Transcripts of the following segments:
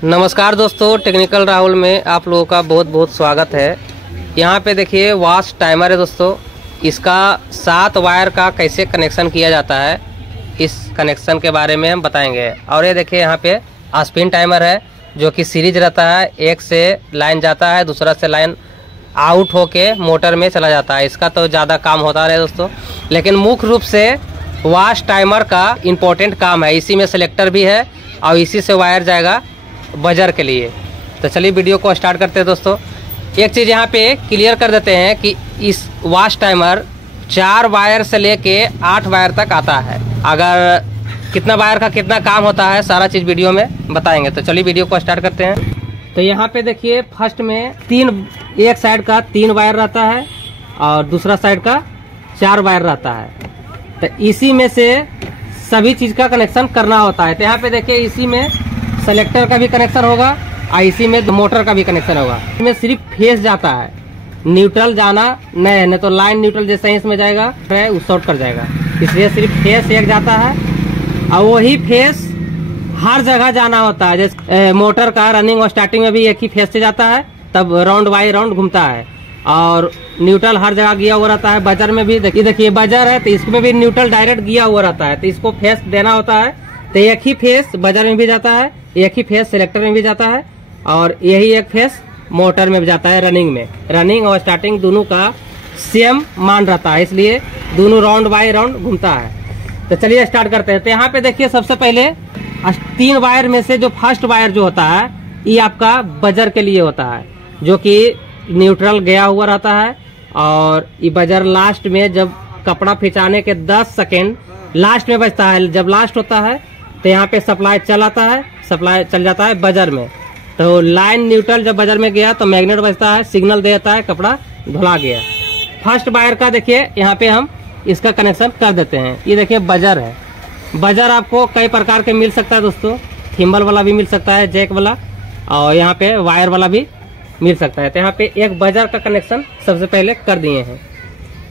नमस्कार दोस्तों, टेक्निकल राहुल में आप लोगों का बहुत बहुत स्वागत है। यहाँ पे देखिए वाश टाइमर है दोस्तों। इसका 7 वायर का कैसे कनेक्शन किया जाता है, इस कनेक्शन के बारे में हम बताएंगे। और ये देखिए यहाँ पे स्पिन टाइमर है जो कि सीरीज रहता है। एक से लाइन जाता है, दूसरा से लाइन आउट होके मोटर में चला जाता है। इसका तो ज़्यादा काम होता है दोस्तों, लेकिन मुख्य रूप से वाश टाइमर का इम्पोर्टेंट काम है। इसी में सिलेक्टर भी है और इसी से वायर जाएगा बजर के लिए। तो चलिए वीडियो को स्टार्ट करते हैं दोस्तों। एक चीज़ यहाँ पे क्लियर कर देते हैं कि इस वाश टाइमर 4 वायर से लेके 8 वायर तक आता है। अगर कितना वायर का कितना काम होता है सारा चीज़ वीडियो में बताएंगे। तो चलिए वीडियो को स्टार्ट करते हैं। तो यहाँ पे देखिए फर्स्ट में एक साइड का 3 वायर रहता है और दूसरा साइड का 4 वायर रहता है। तो इसी में से सभी चीज़ का कनेक्शन करना होता है। तो यहाँ पे देखिए इसी में सेलेक्टर का भी कनेक्शन होगा और इसी में मोटर का भी कनेक्शन होगा। इसमें सिर्फ फेस जाता है, न्यूट्रल जाना नहीं तो लाइन न्यूट्रल जैसे ही इसमें जाएगा वो शॉर्ट कर जाएगा। इसलिए सिर्फ फेस एक जाता है और वही फेस हर जगह जाना होता है। जैसे मोटर का रनिंग और स्टार्टिंग में भी एक ही फेस से जाता है, तब राउंड बाई राउंड घूमता है। और न्यूट्रल हर जगह गिया हुआ रहता है। बजर में भी देखिए बजर है तो इसमें भी न्यूट्रल डायरेक्ट गिया हुआ रहता है, तो इसको फेस देना होता है। तो एक ही फेस बजर में भी जाता है, एक ही फेस सिलेक्टर में भी जाता है और यही एक फेस मोटर में भी जाता है। रनिंग और स्टार्टिंग दोनों का सेम मान रहता है, इसलिए दोनों राउंड बाई राउंड घूमता है। तो चलिए स्टार्ट करते हैं। तो यहाँ पे देखिए सबसे पहले 3 वायर में से जो फर्स्ट वायर जो होता है ये आपका बजर के लिए होता है, जो कि न्यूट्रल गया हुआ रहता है। और ये बजर लास्ट में जब कपड़ा खिंचाने के 10 सेकेंड लास्ट में बजता है, जब लास्ट होता है तो यहाँ पे सप्लाई चल आता है, सप्लाई चल जाता है बजर में। तो लाइन न्यूट्रल जब बजर में गया तो मैग्नेट बजता है, सिग्नल देता है, कपड़ा धुला गया। फर्स्ट वायर का देखिए यहाँ पे हम इसका कनेक्शन कर देते हैं। ये देखिए बजर है। बजर आपको कई प्रकार के मिल सकता है दोस्तों, थिम्बल वाला भी मिल सकता है, जैक वाला, और यहाँ पे वायर वाला भी मिल सकता है। तो यहाँ पे एक बजर का कनेक्शन सबसे पहले कर दिए हैं।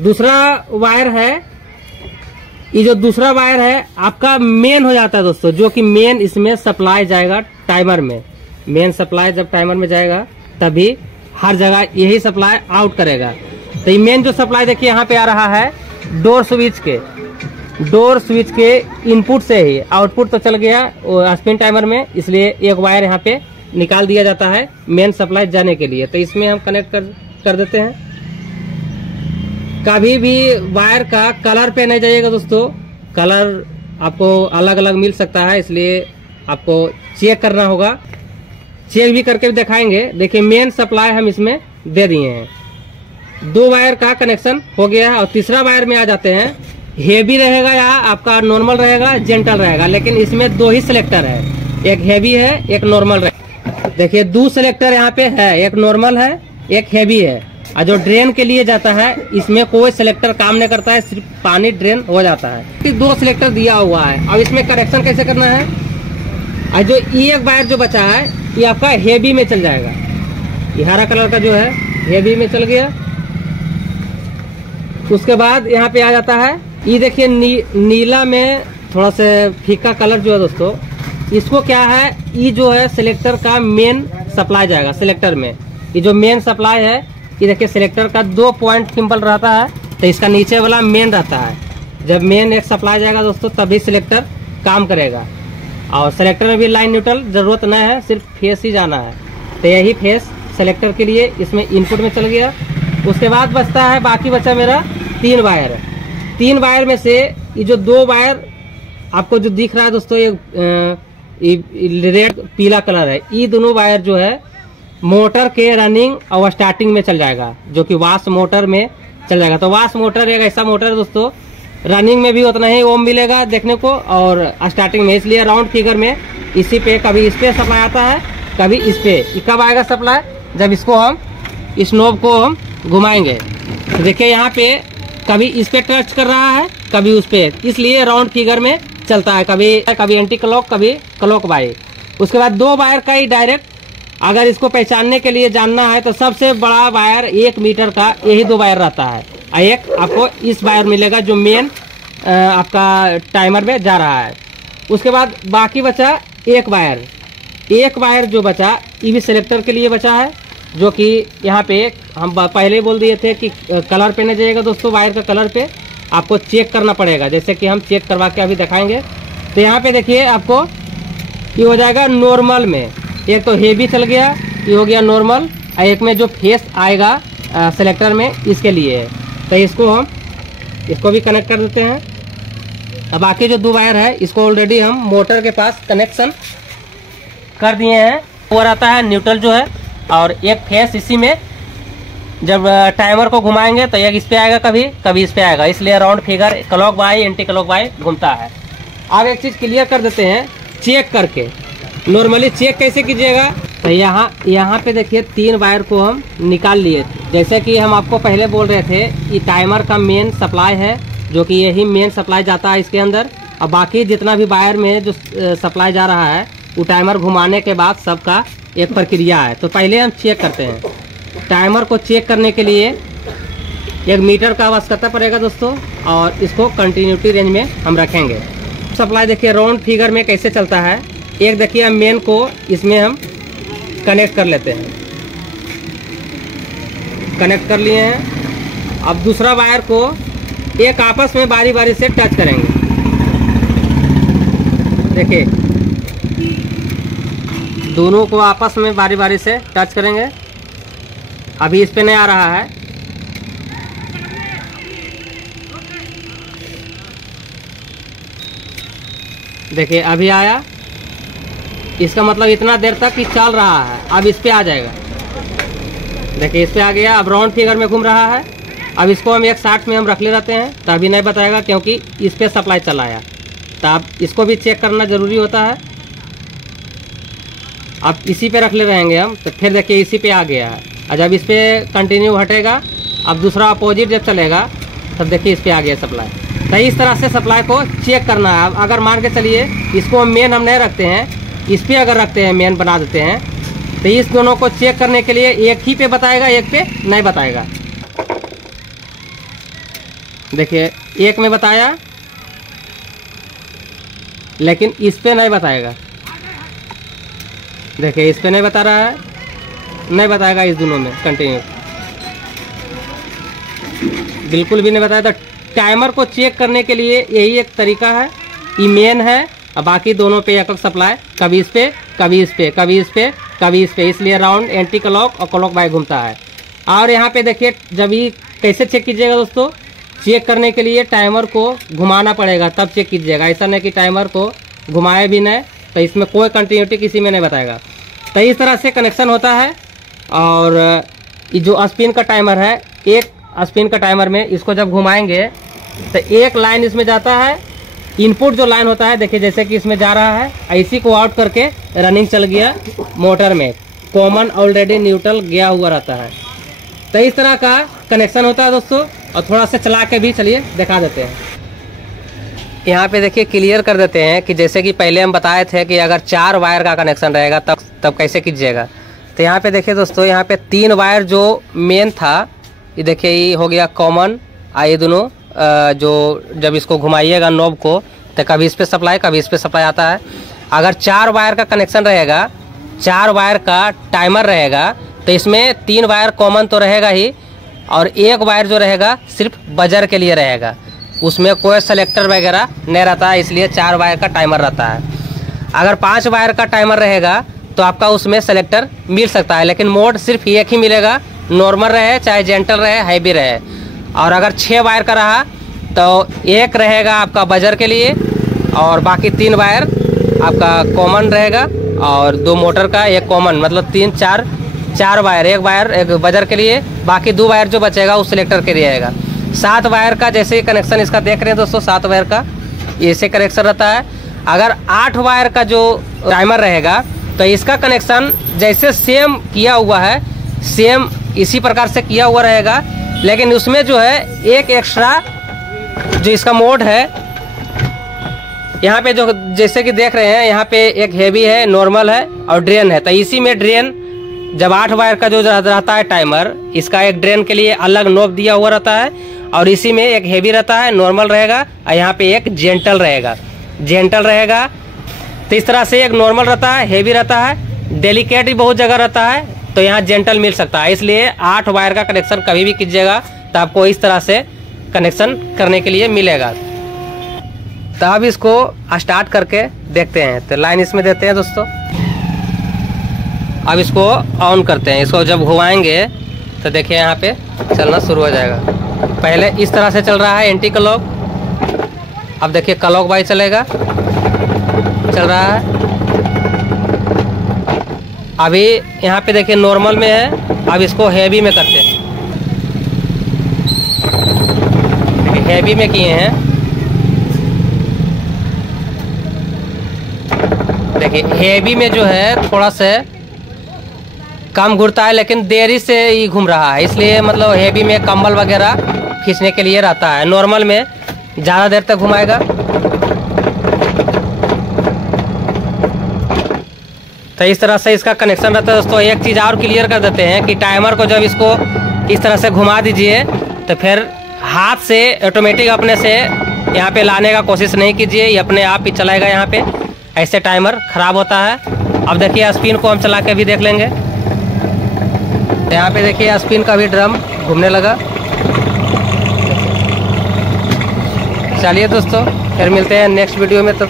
दूसरा वायर है, ये जो दूसरा वायर है आपका मेन हो जाता है दोस्तों, जो कि मेन इसमें सप्लाई जाएगा टाइमर में। मेन सप्लाई जब टाइमर में जाएगा तभी हर जगह यही सप्लाई आउट करेगा। तो ये मेन जो सप्लाई देखिए यहाँ पे आ रहा है डोर स्विच के इनपुट से ही आउटपुट तो चल गया स्पिन टाइमर में, इसलिए एक वायर यहाँ पे निकाल दिया जाता है मेन सप्लाई जाने के लिए। तो इसमें हम कनेक्ट कर देते हैं। कभी भी वायर का कलर पे नहीं जाइएगा दोस्तों, कलर आपको अलग अलग मिल सकता है, इसलिए आपको चेक करना होगा। चेक भी करके भी दिखाएंगे। देखिए मेन सप्लाई हम इसमें दे दिए हैं। 2 वायर का कनेक्शन हो गया है। और तीसरा वायर में आ जाते हैं। हेवी रहेगा या आपका नॉर्मल रहेगा, जेंटल रहेगा, लेकिन इसमें 2 ही सिलेक्टर है, एक हेवी है एक नॉर्मल रहेगा। देखिए 2 सिलेक्टर यहाँ पे है, एक नॉर्मल है एक हेवी है। और जो ड्रेन के लिए जाता है इसमें कोई सिलेक्टर काम नहीं करता है, सिर्फ पानी ड्रेन हो जाता है। 2 सिलेक्टर दिया हुआ है। अब इसमें कनेक्शन कैसे करना है, और जो एक वायर जो बचा है ये आपका हेवी में चल जाएगा। ये हरा कलर का जो है हेवी में चल गया। उसके बाद यहाँ पे आ जाता है, ये देखिए नीला में थोड़ा सा फीका कलर जो है दोस्तों, इसको क्या है, ये जो है सिलेक्टर का मेन सप्लाई जाएगा सिलेक्टर में। ये जो मेन सप्लाई है ये देखिए सिलेक्टर का 2 पॉइंट सिंपल रहता है, तो इसका नीचे वाला मेन रहता है। जब मेन एक सप्लाई जाएगा दोस्तों तभी सिलेक्टर काम करेगा। और सिलेक्टर में भी लाइन न्यूट्रल जरूरत नहीं है, सिर्फ फेस ही जाना है। तो यही फेस सिलेक्टर के लिए इसमें इनपुट में चल गया। उसके बाद बचता है, बाकी बचा मेरा 3 वायर है। 3 वायर में से ये जो 2 वायर आपको जो दिख रहा है दोस्तों, ये रेड पीला कलर है, ये दोनों वायर जो है मोटर के रनिंग और स्टार्टिंग में चल जाएगा, जो कि वाश मोटर में चल जाएगा। तो वाश मोटर एक ऐसा मोटर है दोस्तों, रनिंग में भी उतना ही ओम मिलेगा देखने को और स्टार्टिंग में, इसलिए राउंड फिगर में इसी पे कभी इस पे सप्लाई आता है कभी इस पे। कब आएगा सप्लाई, जब इसको हम इस नोब को हम घुमाएंगे। तो देखिए यहाँ पे कभी इस पे टच कर रहा है कभी उस पे, इसलिए राउंड फिगर में चलता है, कभी एंटी क्लॉक कभी क्लॉक वाई। उसके बाद 2 वायर का ही डायरेक्ट, अगर इसको पहचानने के लिए जानना है तो सबसे बड़ा वायर 1 मीटर का यही 2 वायर रहता है। एक आपको इस वायर मिलेगा जो मेन आपका टाइमर में जा रहा है। उसके बाद बाकी बचा एक वायर, एक वायर जो बचा ईवी सिलेक्टर के लिए बचा है, जो कि यहाँ पे हम पहले बोल दिए थे कि कलर पे नहीं जाइएगा दोस्तों, वायर का कलर पे आपको चेक करना पड़ेगा, जैसे कि हम चेक करवा के अभी दिखाएंगे। तो यहाँ पे देखिए आपको ये हो जाएगा नॉर्मल में, एक तो हेवी चल गया, ये हो गया नॉर्मल, और एक में जो फेस आएगा सिलेक्टर में इसके लिए है। तो इसको भी कनेक्ट कर देते हैं। अब बाकी जो 2 वायर है इसको ऑलरेडी हम मोटर के पास कनेक्शन कर दिए हैं। वो रहता है न्यूट्रल जो है, और एक फेस इसी में जब टाइमर को घुमाएंगे तो एक इस पे आएगा, कभी इस पे आएगा, इसलिए round figure clockwise anticlockwise घूमता है। अब एक चीज़ क्लियर कर देते हैं चेक करके। नॉर्मली चेक कैसे कीजिएगा, तो यहाँ पे देखिए 3 वायर को हम निकाल लिए। जैसे कि हम आपको पहले बोल रहे थे, ये टाइमर का मेन सप्लाई है, जो कि यही मेन सप्लाई जाता है इसके अंदर। और बाकी जितना भी वायर में जो सप्लाई जा रहा है वो टाइमर घुमाने के बाद सबका एक प्रक्रिया है। तो पहले हम चेक करते हैं। टाइमर को चेक करने के लिए एक मीटर का आवश्यकता पड़ेगा दोस्तों, और इसको कंटिन्यूटी रेंज में हम रखेंगे। सप्लाई देखिए राउंड फिगर में कैसे चलता है। एक देखिए मेन को इसमें हम कनेक्ट कर लेते हैं, कनेक्ट कर लिए हैं। अब दूसरा वायर को एक आपस में बारी बारी से टच करेंगे। देखिए दोनों को आपस में बारी बारी से टच करेंगे। अभी इस पे नहीं आ रहा है, देखिए अभी आया, इसका मतलब इतना देर तक कि चल रहा है। अब इस पे आ जाएगा, देखिए इस पे आ गया। अब राउंड फिगर में घूम रहा है। अब इसको हम 160 में हम रख ले रहते हैं, तो अभी नहीं बताएगा क्योंकि इस पे सप्लाई चला आया। तो अब इसको भी चेक करना ज़रूरी होता है। अब इसी पे रख ले रहेंगे हम, तो फिर देखिए इसी पे आ गया है। और जब इस पे कंटिन्यू हटेगा, अब दूसरा अपोजिट जब चलेगा तब देखिए इस पे आ गया सप्लाई। तो इस तरह से सप्लाई को चेक करना है। अब अगर मान के चलिए इसको मेन हम नहीं रखते हैं, इस पे अगर रखते हैं, मेन बना देते हैं, तो इस दोनों को चेक करने के लिए एक ही पे बताएगा, एक पे नहीं बताएगा। देखिए एक में बताया लेकिन इस पे नहीं बताएगा। देखिए इस पे नहीं बता रहा है, नहीं बताएगा इस दोनों में कंटिन्यू, बिल्कुल भी नहीं बताया। तो टाइमर को चेक करने के लिए यही एक तरीका है। ये मेन है, और बाकी दोनों पे एक सप्लाई, कभी इस पे, कभी इस पे, कभी इस पे, कभी इस पे, इसलिए राउंड एंटी क्लॉक और क्लॉक वाई घूमता है। और यहाँ पे देखिए जब ये कैसे चेक कीजिएगा दोस्तों, चेक करने के लिए टाइमर को घुमाना पड़ेगा तब चेक कीजिएगा। ऐसा नहीं कि टाइमर को घुमाए भी नहीं, तो इसमें कोई कंटिन्यूटी किसी में नहीं बताएगा। तो इस तरह से कनेक्शन होता है। और ये जो स्पिन का टाइमर है, एक स्पिन का टाइमर में इसको जब घुमाएंगे तो एक लाइन इसमें जाता है, इनपुट जो लाइन होता है देखिए जैसे कि इसमें जा रहा है, इसी को आउट करके रनिंग चल गया मोटर में, कॉमन ऑलरेडी न्यूट्रल गया हुआ रहता है। तो इस तरह का कनेक्शन होता है दोस्तों। और थोड़ा सा चला के भी चलिए दिखा देते हैं। यहाँ पे देखिए क्लियर कर देते हैं कि जैसे कि पहले हम बताए थे कि अगर 4 वायर का कनेक्शन रहेगा तब कैसे कीजिएगा। तो यहाँ पे देखिए दोस्तों, यहाँ पे 3 वायर जो मेन था, ये देखिए ये हो गया कॉमन। ये दोनों जो जब इसको घुमाइएगा नॉब को, तो कभी इस पे सप्लाई, कभी इस पे सप्लाई आता है। अगर 4 वायर का कनेक्शन रहेगा, 4 वायर का टाइमर रहेगा, तो इसमें 3 वायर कॉमन तो रहेगा ही, और एक वायर जो रहेगा सिर्फ बजर के लिए रहेगा, उसमें कोई सेलेक्टर वगैरह नहीं रहता है, इसलिए 4 वायर का टाइमर रहता है। अगर 5 वायर का टाइमर रहेगा तो आपका उसमें सेलेक्टर मिल सकता है, लेकिन मोड सिर्फ एक ही मिलेगा, नॉर्मल रहे चाहे जेंटल रहे हैवी रहे। और अगर 6 वायर का रहा तो एक रहेगा आपका बजर के लिए, और बाकी 3 वायर आपका कॉमन रहेगा, और 2 मोटर का, एक कॉमन, मतलब 4 वायर, एक वायर एक बजर के लिए, बाकी 2 वायर जो बचेगा उस सिलेक्टर के लिए रहेगा। 7 वायर का जैसे कनेक्शन इसका देख रहे हैं दोस्तों, 7 वायर का ऐसे कनेक्शन रहता है। अगर 8 वायर का जो टाइमर रहेगा तो इसका कनेक्शन जैसे सेम किया हुआ है, सेम इसी प्रकार से किया हुआ रहेगा, लेकिन उसमें जो है एक एक्स्ट्रा जो इसका मोड है, यहाँ पे जो जैसे कि देख रहे हैं, यहाँ पे एक हेवी है, नॉर्मल है और ड्रेन है। तो इसी में ड्रेन जब 8 वायर का जो रहता है टाइमर, इसका एक ड्रेन के लिए अलग नोब दिया हुआ रहता है, और इसी में एक हेवी रहता है, नॉर्मल रहेगा, और यहाँ पे एक जेंटल रहेगा। तो इस तरह से एक नॉर्मल रहता है, हेवी रहता है, डेलिकेट भी बहुत जगह रहता है, तो यहाँ जेंटल मिल सकता है। इसलिए 8 वायर का कनेक्शन कभी भी कीजिएगा तो आपको इस तरह से कनेक्शन करने के लिए मिलेगा। तो अब इसको स्टार्ट करके देखते हैं। तो लाइन इसमें देते हैं दोस्तों। अब इसको ऑन करते हैं। इसको जब घुमाएंगे तो देखिए यहाँ पे चलना शुरू हो जाएगा। पहले इस तरह से चल रहा है एंटी क्लॉक, अब देखिए क्लॉक वाइज चलेगा, चल रहा है। अभी यहाँ पे देखिए नॉर्मल में है, अब इसको हेवी में करते हैं। हेवी में किए हैं, देखिए हेवी में जो है थोड़ा सा कम घूरता है, लेकिन देरी से ही घूम रहा है, इसलिए मतलब हेवी में कंबल वगैरह खींचने के लिए रहता है। नॉर्मल में ज़्यादा देर तक घुमाएगा। तो इस तरह से इसका कनेक्शन रहता है दोस्तों। एक चीज़ और क्लियर कर देते हैं कि टाइमर को जब इसको इस तरह से घुमा दीजिए तो फिर हाथ से ऑटोमेटिक अपने से यहाँ पे लाने का कोशिश नहीं कीजिए, ये अपने आप ही चलाएगा। यहाँ पे ऐसे टाइमर ख़राब होता है। अब देखिए स्पिन को हम चला के भी देख लेंगे। यहाँ पे देखिए स्पिन का भी ड्रम घूमने लगा। चलिए दोस्तों, फिर मिलते हैं नेक्स्ट वीडियो में। तो